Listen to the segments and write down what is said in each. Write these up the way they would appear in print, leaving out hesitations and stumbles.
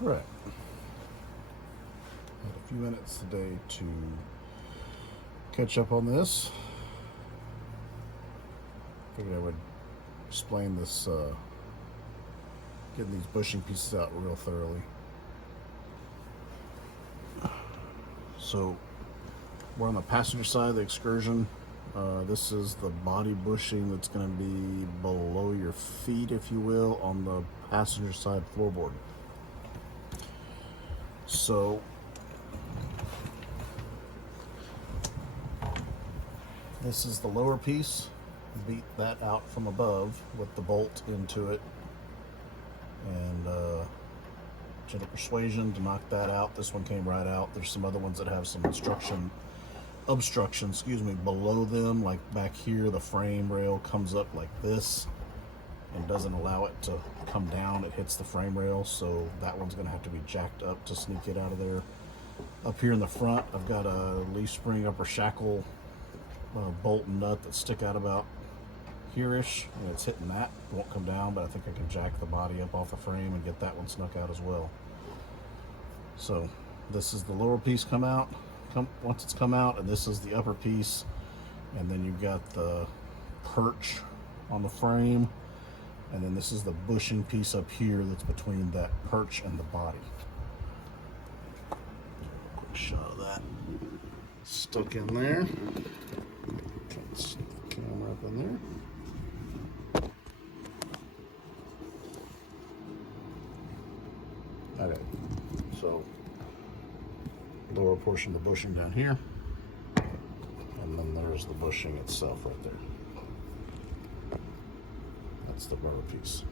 All right. Had a few minutes today to catch up on this. Figured I would explain this, getting these bushing pieces out real thoroughly. So we're on the passenger side of the Excursion. This is the body bushing that's going to be below your feet, if you will, on the passenger side floorboard. So this is the lower piece. Beat that out from above with the bolt into it, and gentle persuasion to knock that out. This one came right out. There's some other ones that have some obstruction, below them, like back here the frame rail comes up like this and doesn't allow it to come down. It hits the frame rail, so that one's going to have to be jacked up to sneak it out of there. Up here in the front, I've got a leaf spring upper shackle bolt and nut that stick out about here-ish, and it's hitting that. It won't come down, but I think I can jack the body up off the frame and get that one snuck out as well. So this is the lower piece once it's come out, and this is the upper piece, and then you've got the perch on the frame, and then this is the bushing piece up here that's between that perch and the body. Quick shot of that. Stuck in there. Stick the camera up in there. Okay, so lower portion of the bushing down here, and then there's the bushing itself right there. That's the rubber piece.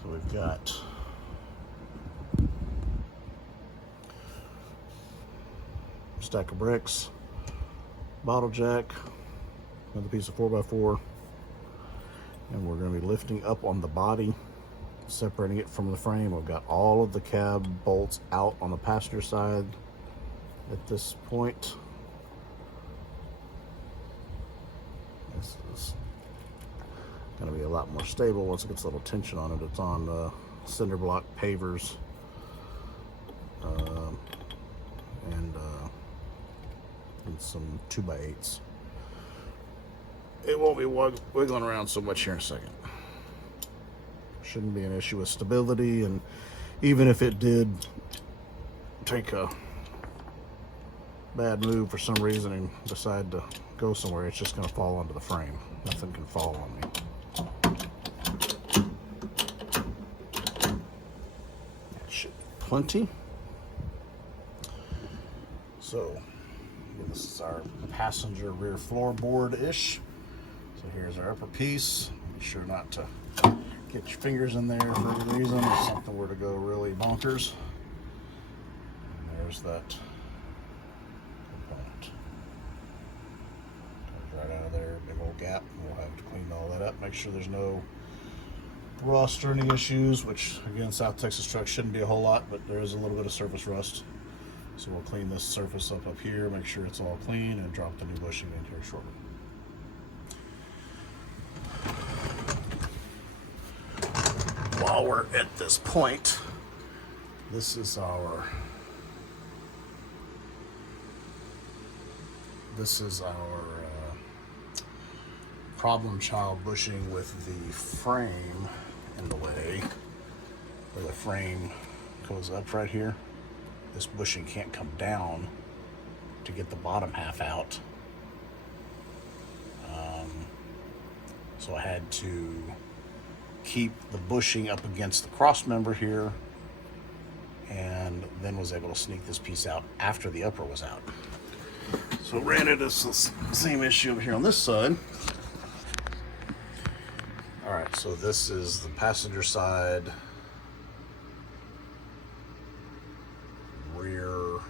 So we've got stack of bricks, bottle jack, another piece of 4x4, and we're going to be lifting up on the body, separating it from the frame. We've got all of the cab bolts out on the passenger side at this point. This is going to be a lot more stable once it gets a little tension on it. It's on cinder block pavers, and some 2x8s. It won't be wiggling around so much here in a second. Shouldn't be an issue with stability, and even if it did take a bad move for some reason and decide to go somewhere, it's just going to fall onto the frame. Nothing can fall on me. That should be plenty. So this is our passenger rear floorboard-ish. So here's our upper piece. Be sure not to get your fingers in there for any reason if something were to go really bonkers. And there's that component. Comes right out of there, big old gap. We'll have to clean all that up. Make sure there's no rust or any issues, which again, South Texas trucks shouldn't be a whole lot, but there is a little bit of surface rust. So we'll clean this surface up here, make sure it's all clean, and drop the new bushing in here shortly. While we're at this point, this is our problem child bushing with the frame in the way, where the frame goes up right here. This bushing can't come down to get the bottom half out. So I had to keep the bushing up against the cross member here, and then was able to sneak this piece out after the upper was out. So ran into this same issue over here on this side. All right, so this is the passenger side rear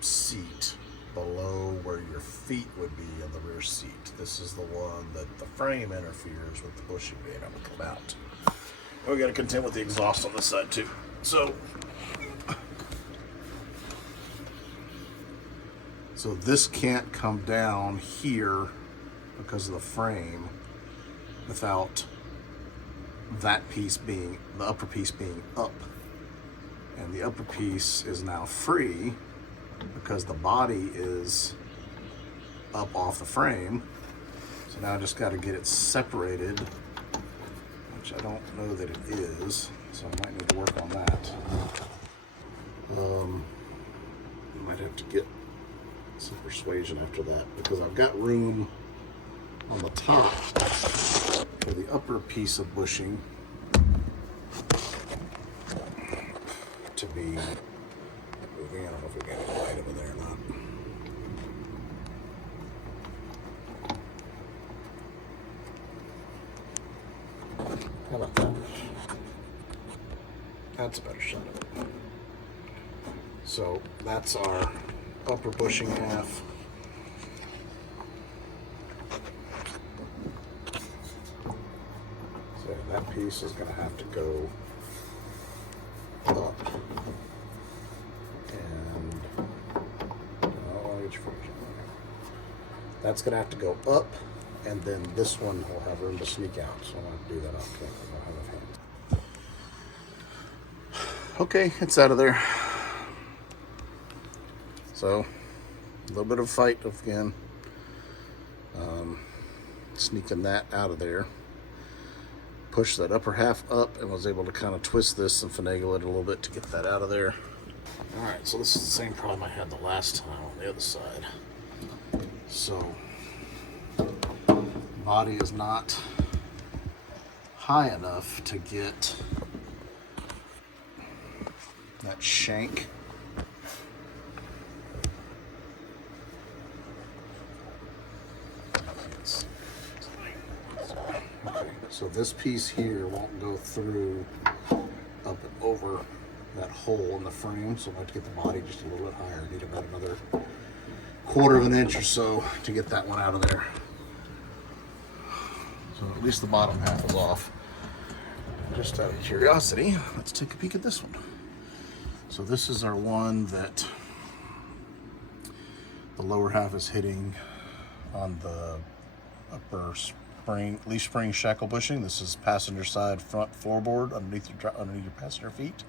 seat below where your feet would be in the rear seat. This is the one that the frame interferes with the bushing being able to come out. And we got to contend with the exhaust on this side too. So this can't come down here because of the frame. without that piece being, the upper piece being up. And the upper piece is now free because the body is up off the frame. So now I just got to get it separated, which I don't know that it is, so I might need to work on that. Might have to get some persuasion after that, because I've got room on the top for the upper piece of bushing to be moving. I don't know if we got any light over there or not. How about that? That's a better shot of it. So that's our upper bushing half. So that piece is going to have to go up. And that's going to have to go up, and then this one will have room to sneak out. So I'm going to do that off camera. I don't have enough hands. Okay, it's out of there. So, a little bit of fight again, sneaking that out of there. Push that upper half up and was able to kind of twist this and finagle it a little bit to get that out of there. All right, so this is the same problem I had the last time on the other side. So, body is not high enough to get that shank. So this piece here won't go through up and over that hole in the frame, so I have to get the body just a little bit higher. I need about another 1/4 of an inch or so to get that one out of there. So at least the bottom half is off. Just out of curiosity, let's take a peek at this one. So this is our one that the lower half is hitting on the upper leaf spring shackle bushing. This is passenger side front floorboard underneath your passenger feet.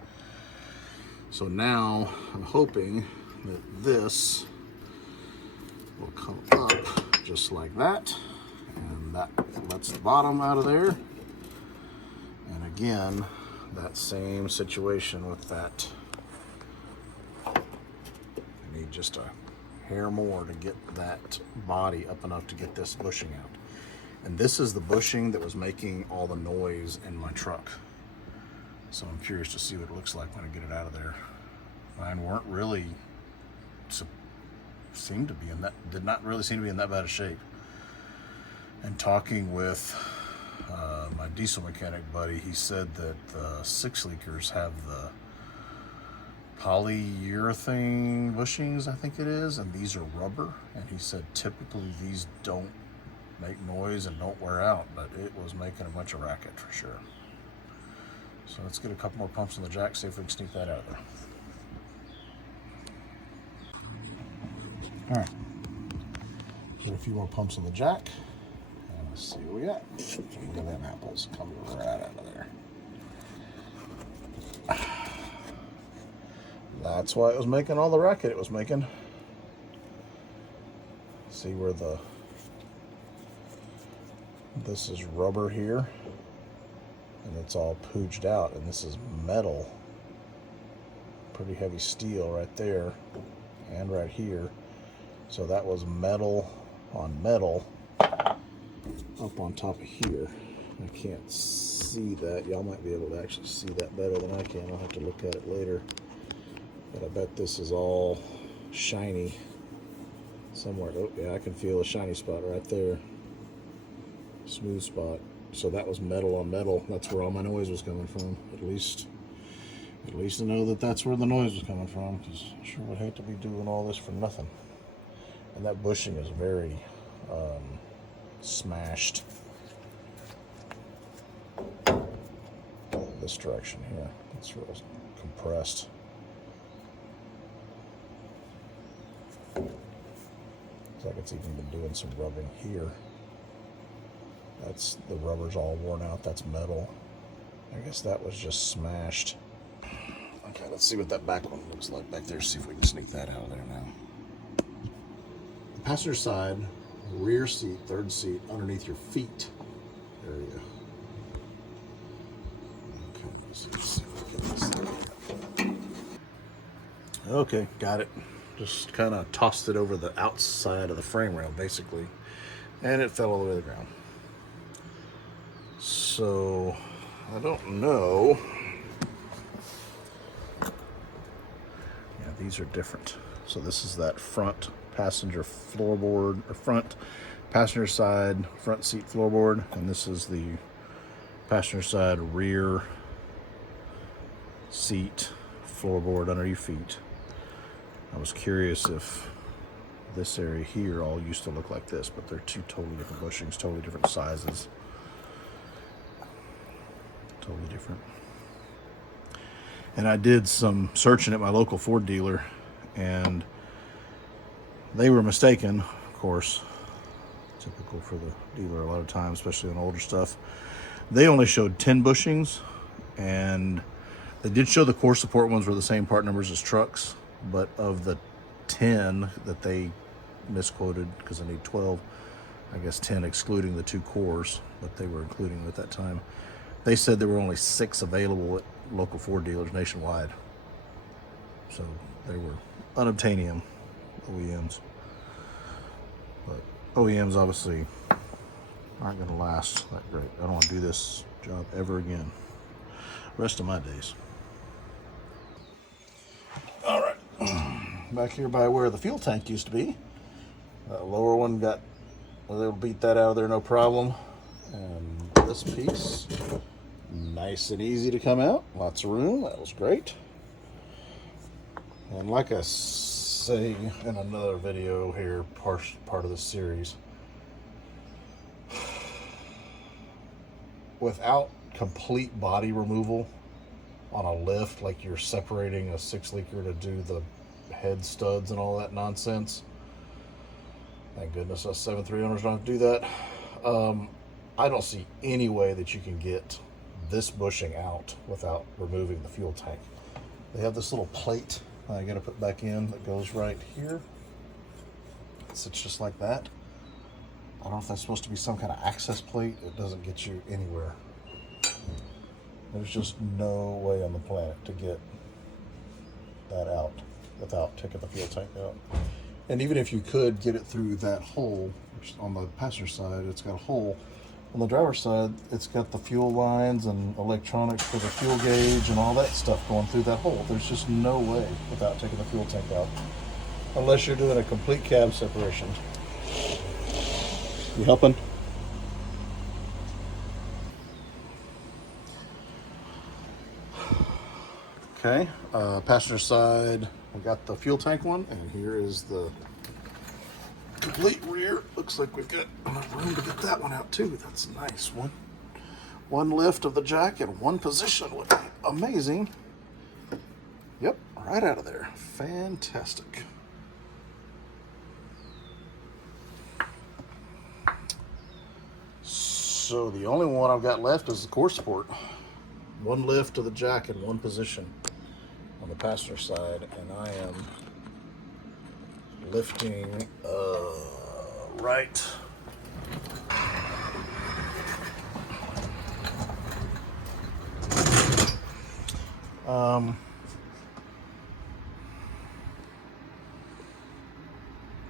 So now I'm hoping that this will come up just like that, and that lets the bottom out of there. And again, that same situation with that. I need just a hair more to get that body up enough to get this bushing out. And this is the bushing that was making all the noise in my truck. So I'm curious to see what it looks like when I get it out of there. Mine weren't really, did not really seem to be in that bad a shape. And talking with my diesel mechanic buddy, he said that the 6 leakers have the polyurethane bushings, I think it is, and these are rubber. And he said typically these don't make noise and don't wear out, but it was making a bunch of racket for sure. So let's get a couple more pumps on the jack, see if we can sneak that out of there. All right, get a few more pumps on the jack, and let's see what we got. Look at them apples coming right out of there. That's why it was making all the racket it was making. See where this is rubber here, and it's all pooged out, and this is metal, pretty heavy steel right there and right here. So that was metal on metal up on top of here. I can't see that. Y'all might be able to actually see that better than I can. I'll have to look at it later, but I bet this is all shiny somewhere. Oh yeah, I can feel a shiny spot right there. Smooth spot. So that was metal on metal. That's where all my noise was coming from. At least I know that that's where the noise was coming from, because I sure would hate to be doing all this for nothing. And that bushing is very smashed. This direction here, it's real compressed. Looks like it's even been doing some rubbing here. That's, the rubber's all worn out. That's metal. I guess that was just smashed. Okay, let's see what that back one looks like back there. See if we can sneak that out of there now. The passenger side, rear seat, third seat, underneath your feet area. Okay, let's see if we can get this thing. Okay, got it. Just kind of tossed it over the outside of the frame rail, basically, and it fell all the way to the ground. So, I don't know. Yeah, these are different. So this is that front passenger floorboard, or front passenger side front seat floorboard, and this is the passenger side rear seat floorboard under your feet. I was curious if this area here all used to look like this, but they're two totally different bushings, totally different sizes. Totally different. And I did some searching at my local Ford dealer, and they were mistaken, of course. Typical for the dealer a lot of times, especially on older stuff. They only showed 10 bushings, and they did show the core support ones were the same part numbers as trucks, but of the 10 that they misquoted, because I need 12, I guess 10 excluding the 2 cores, but they were including them at that time. They said there were only 6 available at local Ford dealers nationwide. So they were unobtainium OEMs. But OEMs obviously aren't going to last that great. I don't want to do this job ever again. Rest of my days. All right. Back here by where the fuel tank used to be. That lower one got, well, they'll beat that out of there no problem. And this piece, nice and easy to come out. Lots of room. That was great. And like I say in another video here, part of the series, without complete body removal on a lift, like you're separating a 6-leaker to do the head studs and all that nonsense. Thank goodness us 7.3 owners don't have to do that. I don't see any way that you can get this bushing out without removing the fuel tank. They have this little plate I got to put back in that goes right here. It sits just like that. I don't know if that's supposed to be some kind of access plate. It doesn't get you anywhere. There's just no way on the planet to get that out without taking the fuel tank out. And even if you could get it through that hole, which on the passenger side, it's got a hole. On the driver's side, it's got the fuel lines and electronics for the fuel gauge and all that stuff going through that hole. There's just no way without taking the fuel tank out, unless you're doing a complete cab separation. You helping? Okay, passenger side, we got the fuel tank one, and here is the complete rear. Looks like we've got enough room to get that one out too. That's nice. One lift of the jack in one position would be amazing. Yep, right out of there. Fantastic. So the only one I've got left is the core support. One lift of the jack in one position on the passenger side, and I am lifting right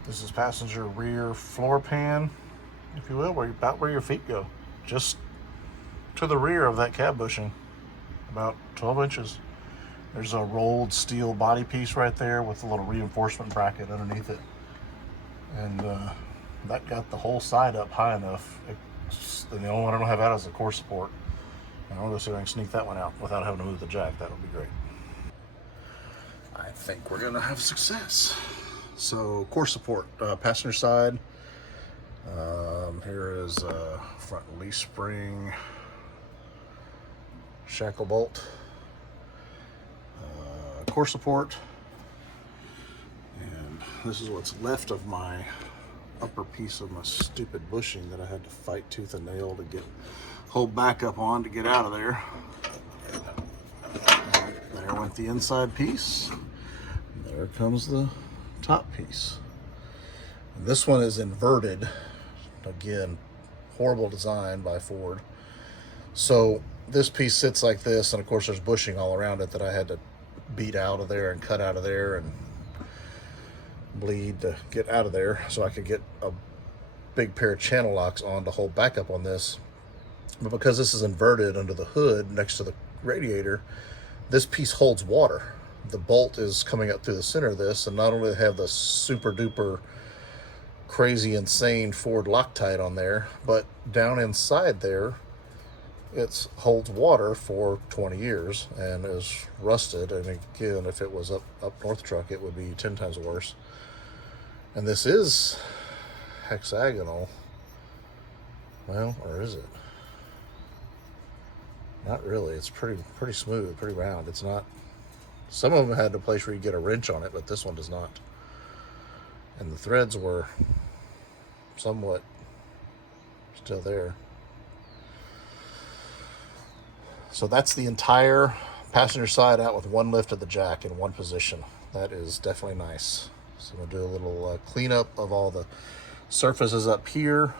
this is passenger rear floor pan, if you will, about where your feet go, just to the rear of that cab bushing, about 12 inches. There's a rolled steel body piece right there with a little reinforcement bracket underneath it. And that got the whole side up high enough. And the only one I don't have out is the core support. And I'll go see if I can sneak that one out without having to move the jack. That would be great. I think we're gonna have success. So core support, passenger side. Here is front leaf spring shackle bolt. Core support, and this is what's left of my upper piece of my stupid bushing that I had to fight tooth and nail to get whole backup on to get out of there. And there went the inside piece. There comes the top piece. And this one is inverted. Again, horrible design by Ford. So this piece sits like this, and of course there's bushing all around it that I had to beat out of there and cut out of there and bleed to get out of there so I could get a big pair of channel locks on to hold back up on this. But because this is inverted under the hood next to the radiator, this piece holds water. The bolt is coming up through the center of this, and not only have the super duper crazy insane Ford Loctite on there, but down inside there it holds water for 20 years and is rusted. And again, if it was up north truck, it would be 10 times worse. And this is hexagonal. Well, or is it? Not really. It's pretty smooth, pretty round. It's not. Some of them had a place where you get a wrench on it, but this one does not. And the threads were somewhat still there. So that's the entire passenger side out with one lift of the jack in one position. That is definitely nice. So I'm going to do a little cleanup of all the surfaces up here.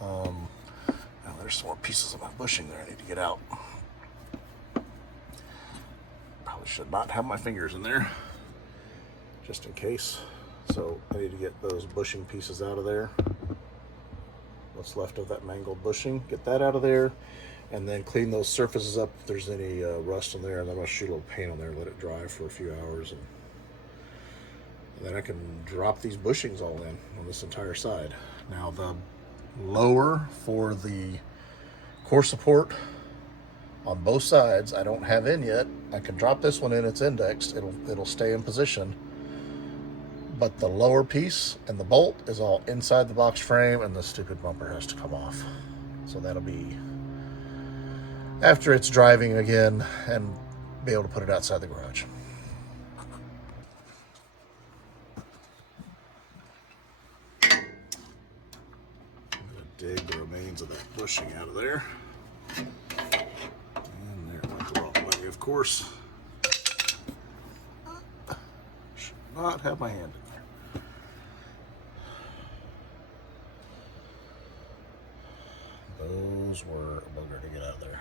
Now there's some more pieces of my bushing there I need to get out. Probably should not have my fingers in there, just in case. So I need to get those bushing pieces out of there. What's left of that mangled bushing, get that out of there. And then clean those surfaces up if there's any rust in there, and then I'm going to shoot a little paint on there and let it dry for a few hours, and then I can drop these bushings all in on this entire side. Now the lower for the core support on both sides I don't have in yet. I can drop this one in, it's indexed, it'll stay in position, but the lower piece and the bolt is all inside the box frame, and the stupid bumper has to come off. So that'll be after it's driving again and be able to put it outside the garage. I'm going to dig the remains of that bushing out of there. And there it went the wrong way, of course. Should not have my hand in there. Those were a bugger to get out of there.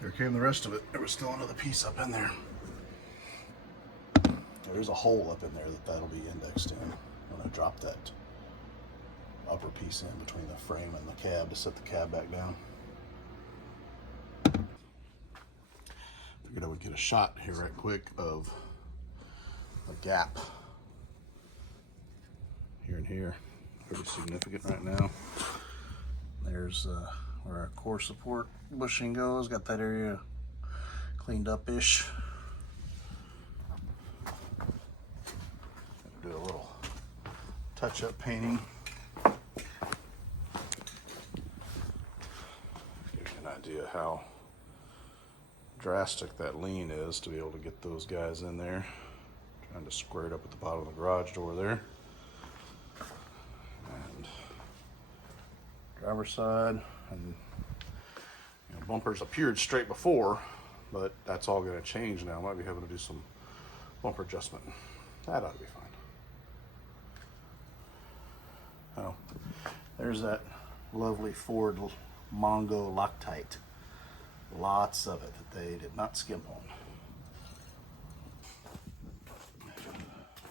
There came the rest of it. There was still another piece up in there. There's a hole up in there that'll be indexed in when I drop that upper piece in between the frame and the cab to set the cab back down. Figured I would get a shot here right quick of the gap here and here. Pretty significant right now. There's where our core support bushing goes. Got that area cleaned up-ish. Do a little touch-up painting. Give you an idea how drastic that lean is to be able to get those guys in there. Trying to square it up at the bottom of the garage door there. And driver's side, and bumpers appeared straight before, but that's all going to change now. Might be having to do some bumper adjustment. That ought to be fine. Oh, there's that lovely Ford Mongo Loctite. Lots of it that they did not skimp on.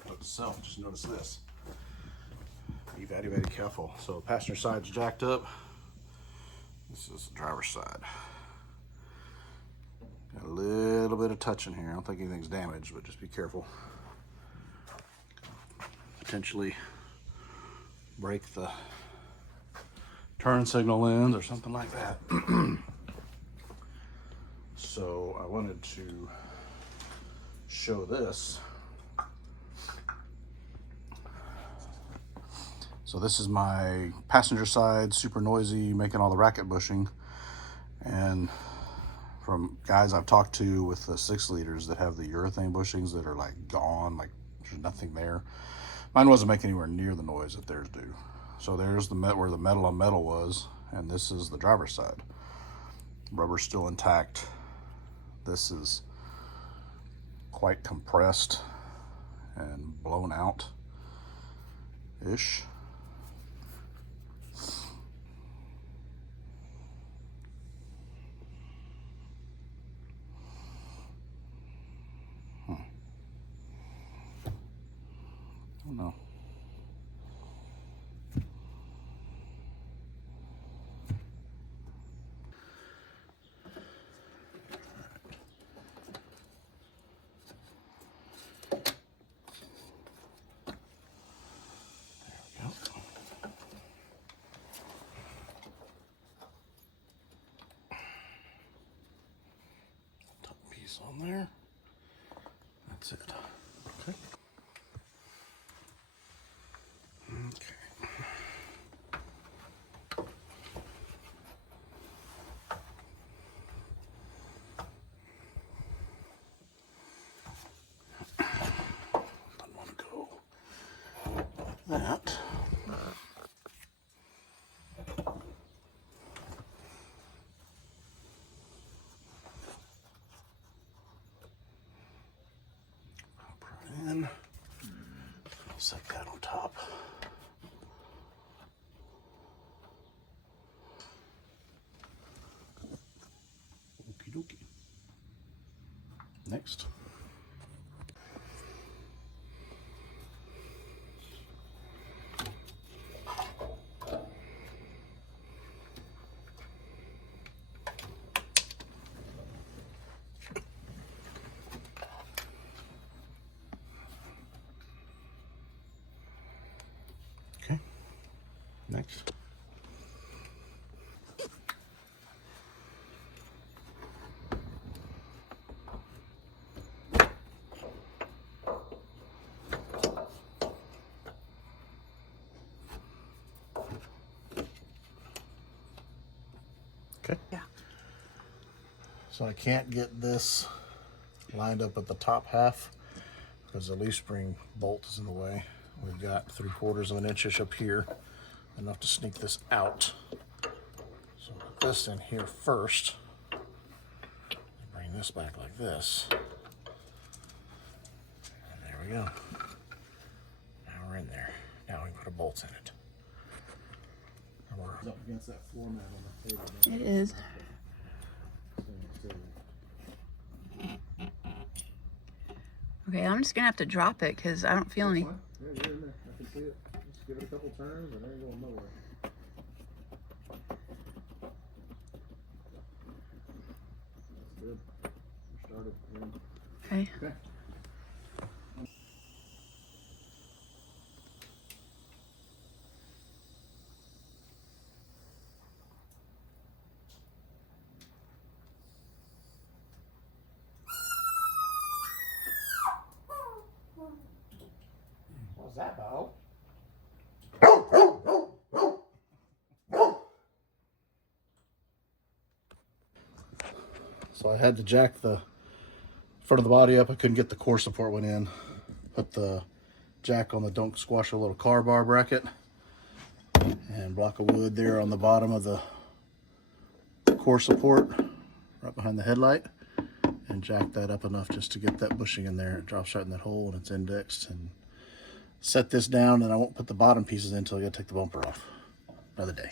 Note to self, just notice this. Be very, very careful. So the passenger side's jacked up. This is the driver's side. Got a little bit of touch in here. I don't think anything's damaged, but just be careful. Potentially break the turn signal lens or something like that. So I wanted to show this. So this is my passenger side, super noisy, making all the racket bushing. And from guys I've talked to with the 6 liters that have the urethane bushings that are like gone, like there's nothing there. Mine wasn't making anywhere near the noise that theirs do. So there's the where the metal on metal was, and this is the driver's side. Rubber's still intact. This is quite compressed and blown out ish. I don't know. Top piece on there. That's it. Okay. That. Pop right in. I'll set that on top. Okie dokie. Next. Okay, next. Okay. Yeah. So I can't get this lined up at the top half because the leaf spring bolt is in the way. We've got 3/4 of an inch up here, enough to sneak this out. So put this in here first. Bring this back like this. And there we go. Now we're in there. Now we can put a bolt in it. And we're up against that floor mat on the table. It is. Okay, I'm just gonna have to drop it because I don't feel any. Yeah, you're in there. I can see it. Just give it a couple turns and there you go nowhere. That's good. We started. Okay. Okay. What's that about? So I had to jack the front of the body up. I couldn't get the core support one in. Put the jack on the don't squash a little car bar bracket and block of wood there on the bottom of the core support right behind the headlight, and jack that up enough just to get that bushing in there. It drops right in that hole and it's indexed. And set this down, and I won't put the bottom pieces in until I gotta take the bumper off. Another day.